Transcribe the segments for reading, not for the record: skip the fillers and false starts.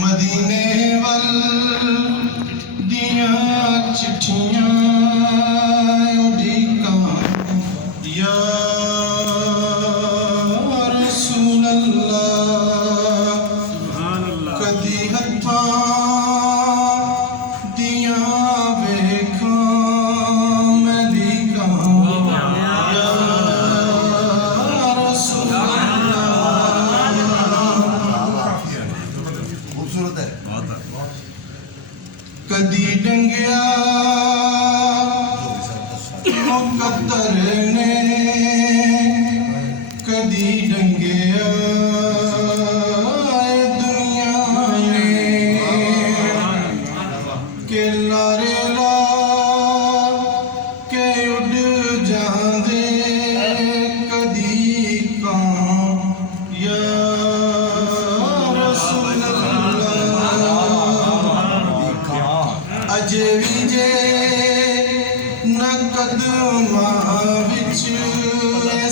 मदीने वल दिया चिट्ठियां उड़ीका या रसूल अल्लाह कदी हत्था दिया वेखा मैं दीका या रसूल कदी डंगिया मुकद्दर ने कदी डंगिया दुनिया ने के लारे ला के उड़ जांदे कदी कां या रसूल अजे विजे न कदमां विच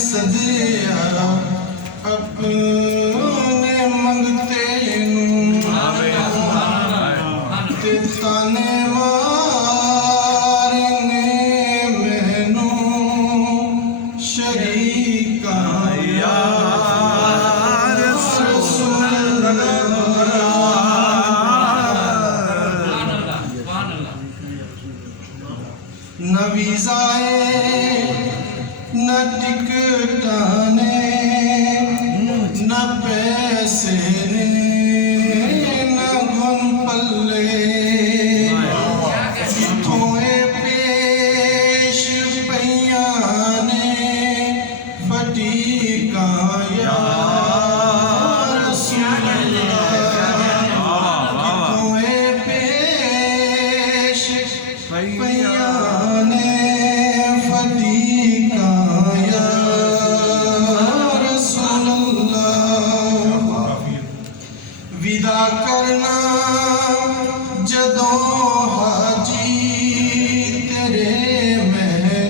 सदिया अपने मंगते ते ताने मारने मैनू शरीका या न वीज़ाए न टिकटाने न पैसे ने न गुन पल्ले जिथों पेश पईयां ने फटीका या रसूल अल्लाह जिथों पेश पईयां विदा करना जदों हाजी तेरे मैं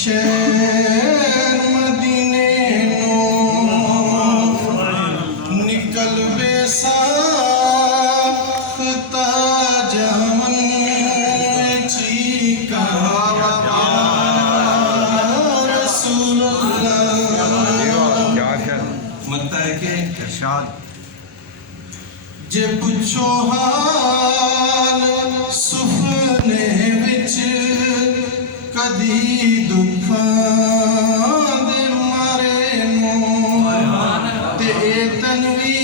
शहर मदीने निकल बेसाख्ता जामन चीका रसूल मत है के इरशाद जे पुछो हाल सुफने विच कदी दुखां दे मारे नो ते तनवी